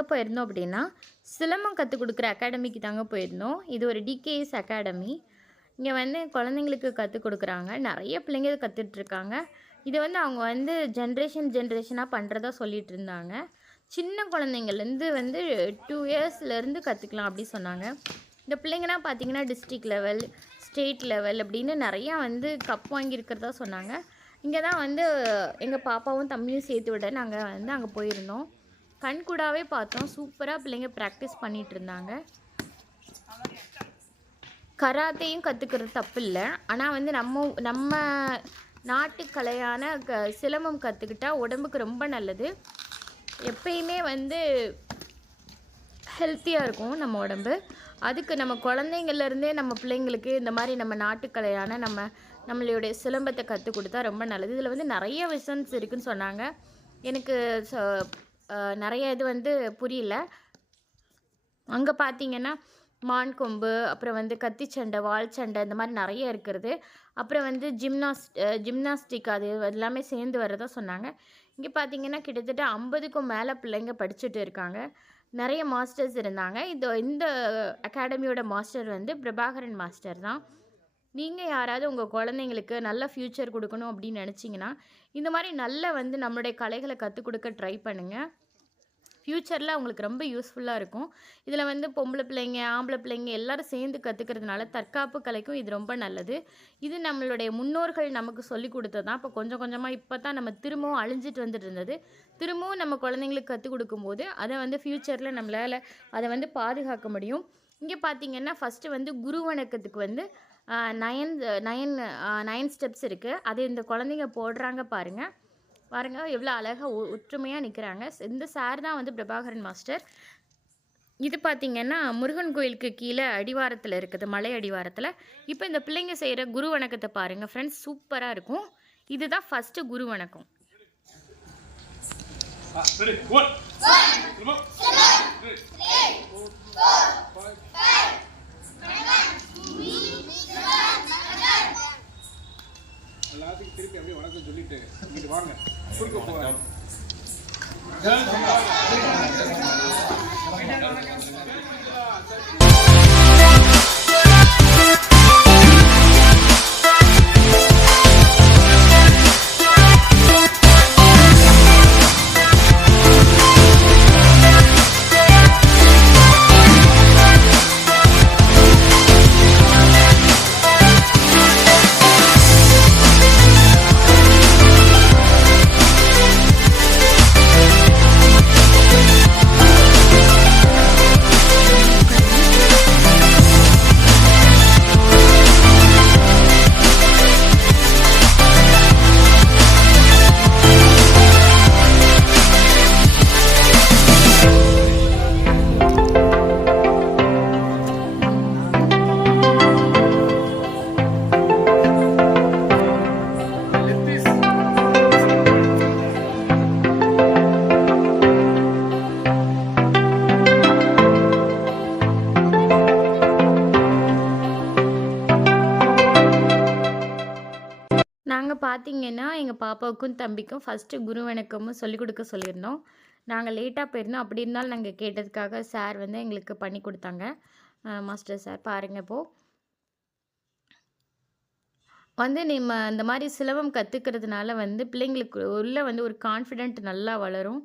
எங்கே போயிருந்தோம் அப்படின்னா சிலம்பம் கற்றுக் கொடுக்குற அகாடமிக்கு தாங்க போயிருந்தோம். இது ஒரு டிகேஎஸ் அகாடமி. இங்கே வந்து குழந்தைங்களுக்கு கற்றுக் கொடுக்குறாங்க. நிறைய பிள்ளைங்க கற்றுட்ருக்காங்க இது வந்து அவங்க வந்து ஜென்ரேஷன் ஜென்ரேஷனாக பண்ணுறதா சொல்லிகிட்டு இருந்தாங்க. சின்ன குழந்தைங்கள்லேருந்து வந்து டூ இயர்ஸ்லேருந்து கற்றுக்கலாம் அப்படி சொன்னாங்க. இந்த பிள்ளைங்கலாம் பார்த்தீங்கன்னா டிஸ்ட்ரிக்ட் லெவல் ஸ்டேட் லெவல் அப்படின்னு நிறையா வந்து கப் வாங்கியிருக்கிறதா சொன்னாங்க. இங்கே தான் வந்து எங்கள் பாப்பாவும் தம்பியும் சேர்த்து விட நாங்கள் வந்து அங்கே போயிருந்தோம். கண்கூடாவே பார்த்தோம். சூப்பராக பிள்ளைங்க ப்ராக்டிஸ் பண்ணிகிட்டு இருந்தாங்க. கராத்தையும் கற்றுக்கிறது தப்பு இல்லை ஆனால் வந்து நம்ம நம்ம நாட்டு கலையான க சிலம்பம் கற்றுக்கிட்டா உடம்புக்கு ரொம்ப நல்லது. எப்பயுமே வந்து ஹெல்த்தியாக இருக்கும் நம்ம உடம்பு. அதுக்கு நம்ம குழந்தைங்கள்லேருந்தே நம்ம பிள்ளைங்களுக்கு இந்த மாதிரி நம்ம நாட்டுக்கலையான நம்ம நம்மளுடைய சிலம்பத்தை கற்றுக் கொடுத்தா ரொம்ப நல்லது. இதில் வந்து நிறைய விஷன்ஸ் இருக்குன்னு சொன்னாங்க. எனக்கு ச- நிறைய இது வந்து புரியல. அங்கே பார்த்தீங்கன்னா மான் கொம்பு அப்புறம் வந்து கத்திச்சண்டை வால் சண்டை இந்த மாதிரி நிறைய இருக்கிறது. அப்புறம் வந்து ஜிம்னாஸ் ஜிம்னாஸ்டிக் அது எல்லாமே சேர்ந்து வரதா சொன்னாங்க. இங்கே பார்த்தீங்கன்னா கிட்டத்தட்ட ஐம்பதுக்கும் மேலே பிள்ளைங்க படிச்சுட்டு இருக்காங்க. நிறைய மாஸ்டர்ஸ் இருந்தாங்க. இந்த இந்த அகாடமியோட மாஸ்டர் வந்து பிரபாகரன் மாஸ்டர் தான். நீங்கள் யாராவது உங்கள் குழந்தைங்களுக்கு நல்ல ஃப்யூச்சர் கொடுக்கணும் அப்படின்னு நினச்சிங்கன்னா இந்த மாதிரி நல்ல வந்து நம்மளுடைய கலைகளை கற்றுக் கொடுக்க ட்ரை பண்ணுங்கள் ஃப்யூச்சரில் அவங்களுக்கு ரொம்ப யூஸ்ஃபுல்லாக இருக்கும். இதில் வந்து பொம்பளை பிள்ளைங்க ஆம்பளை பிள்ளைங்க எல்லோரும் சேர்ந்து கற்றுக்கிறதுனால தற்காப்பு கலைக்கும் இது ரொம்ப நல்லது. இது நம்மளுடைய முன்னோர்கள் நமக்கு சொல்லி கொடுத்தது தான் இப்போ கொஞ்சம் கொஞ்சமாக இப்போ தான் நம்ம திரும்பவும் அழிஞ்சிட்டு வந்துட்டு இருந்தது. திரும்பவும் நம்ம குழந்தைங்களுக்கு கற்றுக் கொடுக்கும்போது அதை வந்து ஃப்யூச்சரில் நம்மளால் அதை வந்து பாதுகாக்க முடியும். இங்கே பார்த்தீங்கன்னா ஃபஸ்ட்டு வந்து குரு வணக்கத்துக்கு வந்து நயன் நயன் நயன் ஸ்டெப்ஸ் இருக்குது அது இந்த குழந்தைங்க போடுறாங்க பாருங்கள் பாருங்க எவ்வளோ அழகாக ஒற்றுமையாக நிற்கிறாங்க இந்த சார் தான் வந்து பிரபாகரன் மாஸ்டர். இது பார்த்தீங்கன்னா முருகன் கோயிலுக்கு கீழே அடிவாரத்தில் இருக்குது மலை அடிவாரத்தில். இப்போ இந்த பிள்ளைங்க செய்கிற குரு வணக்கத்தை பாருங்கள் ஃப்ரெண்ட்ஸ் சூப்பராக இருக்கும். இதுதான் ஃபஸ்ட்டு குரு வணக்கம். எல்லாத்துக்கும் திருப்பி அப்படியே வணக்கம் சொல்லிட்டு இங்கிட்டு வாங்க. జై பாப்பாவுக்கும் தம்பிக்கும் ஃபஸ்ட்டு குரு வணக்கமும் சொல்லிக் கொடுக்க சொல்லியிருந்தோம். நாங்கள் லேட்டாக போயிருந்தோம். அப்படி இருந்தாலும் நாங்கள் கேட்டதுக்காக சார் வந்து எங்களுக்கு பண்ணி கொடுத்தாங்க. மாஸ்டர் சார் பாருங்கள் இப்போது வந்து நம்ம இந்த மாதிரி சிலம்பம் கற்றுக்கிறதுனால வந்து பிள்ளைங்களுக்கு உள்ளே வந்து ஒரு கான்ஃபிடென்ட் நல்லா வளரும்.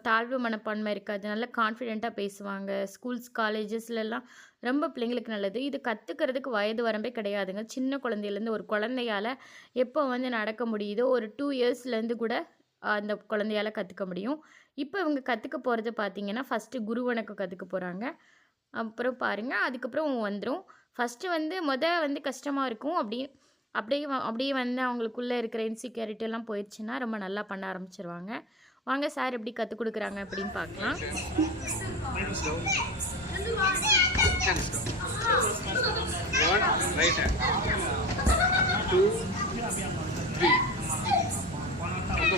தாழ்வு மனப்பான்மை இருக்காது. நல்லா கான்ஃபிடெண்ட்டாக பேசுவாங்க. ஸ்கூல்ஸ் காலேஜஸ்லலாம் ரொம்ப பிள்ளைங்களுக்கு நல்லது. இது கற்றுக்கிறதுக்கு வயது வரம்பே கிடையாதுங்க. சின்ன குழந்தையிலேருந்து ஒரு குழந்தையால் எப்போ வந்து நடக்க முடியுதோ ஒரு டூ இயர்ஸ்லேருந்து கூட அந்த குழந்தையால் கற்றுக்க முடியும். இப்போ இவங்க கற்றுக்க போகிறது பார்த்திங்கன்னா ஃபஸ்ட்டு குரு கற்றுக்க போகிறாங்க அப்புறம் பாருங்கள் அதுக்கப்புறம் வந்துடும் ஃபஸ்ட்டு வந்து முத வந்து கஷ்டமாக இருக்கும். அப்படி அப்படியே வ- அப்படியே வந்து அவங்களுக்குள்ளே இருக்கிற இன்செக்யூரிட்டி எல்லாம் போயிடுச்சுன்னா ரொம்ப நல்லா பண்ண ஆரம்பிச்சிருவாங்க. வாங்க சார் எப்படி கற்றுக் கொடுக்குறாங்க அப்படின்னு பார்க்கலாம்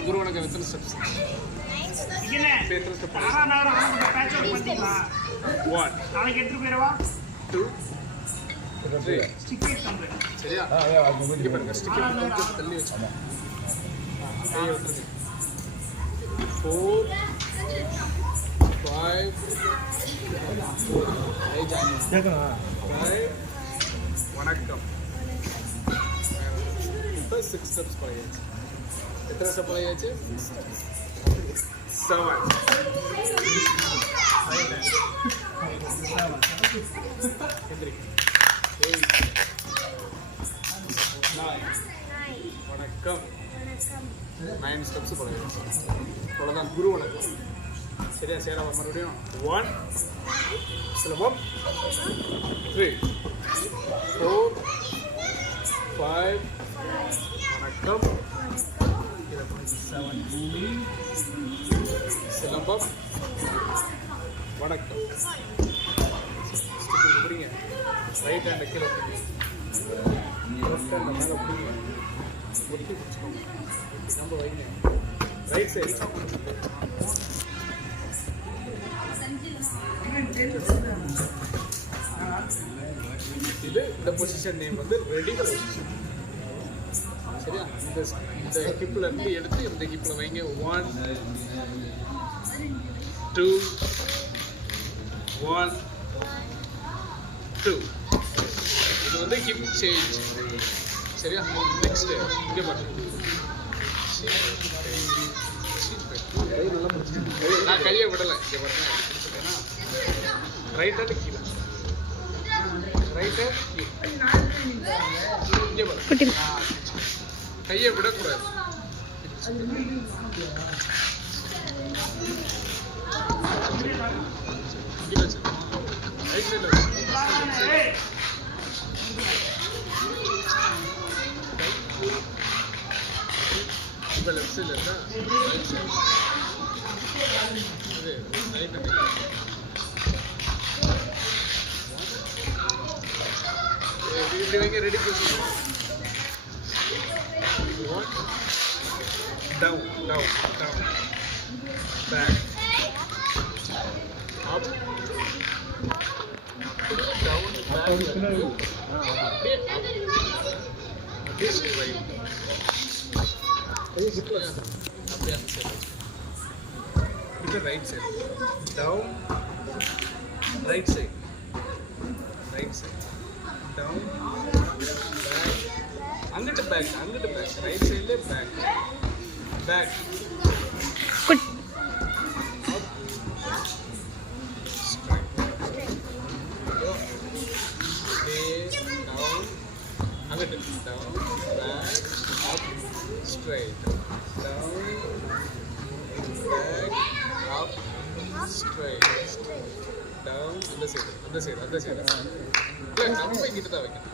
குரு வணக்கம் எத்தனை ஸ்டெப்ஸ் எத்தனை ஸ்டெப் ஒன் நாளைக்கு எடுத்துட்டு போயிடவா டூ சரியா தள்ளி வச்சுக்கோங்க கையை விட்டுருங்க ஃபோர் ஃபைவ் ஃபைவ் வணக்கம். இப்போ சிக்ஸ் ஸ்டெப்ஸ் பழகியாச்சு எத்தனை ஸ்டெப் பழகியாச்சு செவன் வணக்கம். நைன் ஸ்டெப்ஸ் பழகியாச்சு அவ்வளோதான் குரு வணக்கம். சரியா? சேரா மறுபடியும். ஒன் சிலபம் த்ரீ ஃபோர் ஃபைவ் வணக்கம். செவன் சிலம்பம் வணக்கம். புரியுங்க ரைட் ஹேண்டை கீழே. பிடிங்க லெஃப்ட் ஹேண்டை மேலே பிடிங்க. ஒட்டி பிடிச்சிக்கோங்க நம்ம வைங்க ரைட் சைடு இது இந்த பொசிஷன் நேம் வந்து ரெடி பொசிஷன் சரியா? இந்த இந்த ஹிப்ல இருந்து எடுத்து இந்த ஹிப்ல வைங்க. ஒன் டூ ஒன் டூ இது வந்து ஹிப் சேஞ்ச் சரியா? நெக்ஸ்ட் இங்கே பாருங்க நான் கையை விடலை. இங்கே பாருங்க ரைட் ஹேண்ட் கீழே. ரைட் ஹேண்ட் கீழே. இங்கே பாருங்க கையை விடக்கூடாது. இப்போ லெஃப்ட் சைடில் இருக்கா ரைட் சைடு இது ரைட் ஹேண்ட் இப்படி வைங்க ready position One. Down, down, down. Back. Up. Down, back. அப்படியே அப்படியே straight. அப்படியே அந்த side. இது right side. Down. Right side. Right side. Down. Back. அங்கிட்டு பேக் அங்கிட்டு பேக் ரைட் சைட்ல பேக் பேக் குட் டவுன் அங்கிட்டு down back straight down back up straight down அந்த சைடு அந்த சைடு அந்த சைடு இல்லை கம்பை கிட்ட தான் வைக்கணும்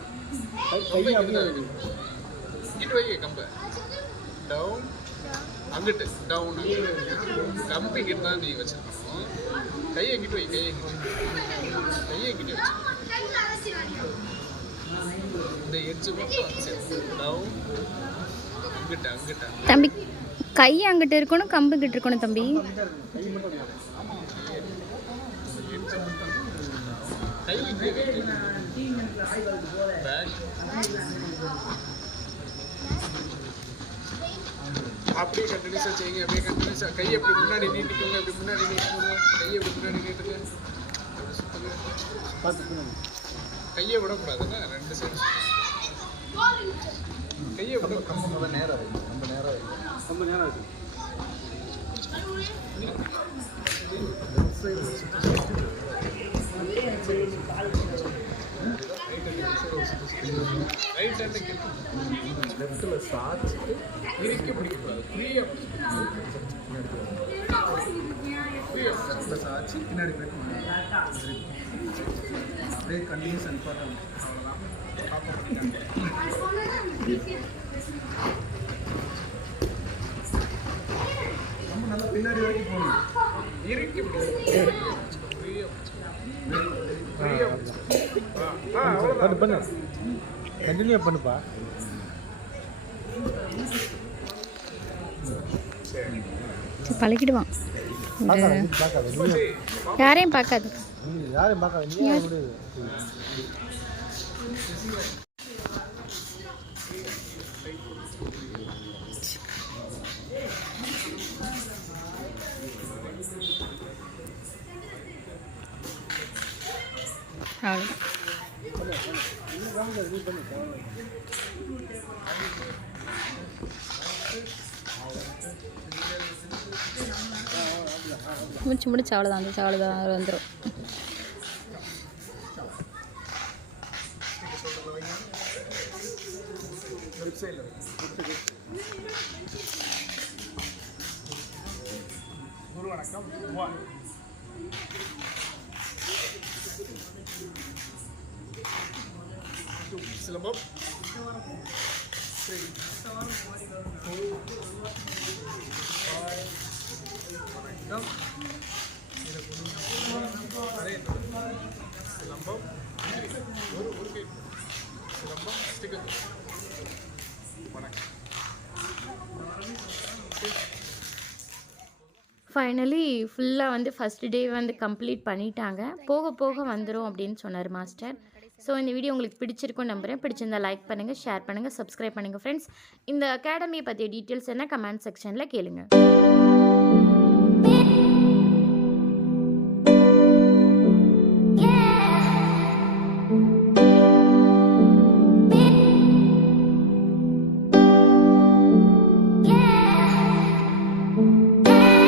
கம்பை கிட்ட தான் வைக்கணும் இங்கிட்டு வைக்க கம்பை டவுன் அங்கிட்டு டவுன் கம்பி கிட்ட தான் நீ வச்சிருக்கணும் கையை எங்கிட்டு வை கையை எங்கிட்டு கையை எங்கிட்டு வச்சு இந்த எட்ஜ் மட்டும் வச்சு டவுன் தம்பி கை அங்கிட்டு இருக்கணும் கம்பு கிட்ட இருக்கணும் தம்பி. கை அப்படியே கண்டினியூஸாக செய்யுங்க அப்படியே கண்டினியூஸாக கையை அப்படி முன்னாடி நீட்டிக்கோங்க அப்படி முன்னாடி நீட்டிக்கோங்க. கையை அப்படி முன்னாடி நீட்டுங்க. கையை விடக்கூடாதுல்ல ரெண்டு சைடு கையை விட. ரொம்ப நேரம் ஆகுது ரொம்ப நேரம் ஆகுது ரொம்ப நேரம் ஆகுது ரைட் ஹேண்ட் லெஃப்ட்டில் சாய்ச்சிட்டு இறுக்கி பிடிக்கக்கூடாது ஃப்ரீயாக ஃப்ரீயாக லெஃப்ட்டில் சாய்ச்சி பின்னாடி போயிட்டு அப்படியே கண்டினியூஸ் அனுப்பாட்டம் நம்ம நல்லா பின்னாடி வரைக்கும் போகணும். அவ்வளோதான் பண்ணு கண்டினியூ பண்ணுப்பா. பழகிடுவான். யாரையும் பார்க்காது. நீ யாரையும் பார்க்காத முடிச்சு முடிச்சு அவ்வளோதான் அந்த அவ்வளோதான் வந்துடும் குரு வணக்கம் ஒன் சிலம்பம் வணக்கம் சிலம்பம் ஒரு ஒரு சிலம்பம் ஸ்டிக்கர் வணக்கம் ஃபைனலி ஃபுல்லாக வந்து ஃபஸ்ட் டே வந்து கம்ப்ளீட் பண்ணிட்டாங்க. போக போக வந்துடும் அப்படின்னு சொன்னார் மாஸ்டர் ஸோ இந்த வீடியோ உங்களுக்கு பிடிச்சிருக்கும் நம்புகிறேன் பிடிச்சிருந்தா லைக் பண்ணுங்கள் ஷேர் பண்ணுங்கள் சப்ஸ்கிரைப் பண்ணுங்கள் ஃப்ரெண்ட்ஸ் இந்த அகாடமியை பற்றிய டீட்டெயில்ஸ் என்ன? கமெண்ட் செக்ஷனில் கேளுங்கள்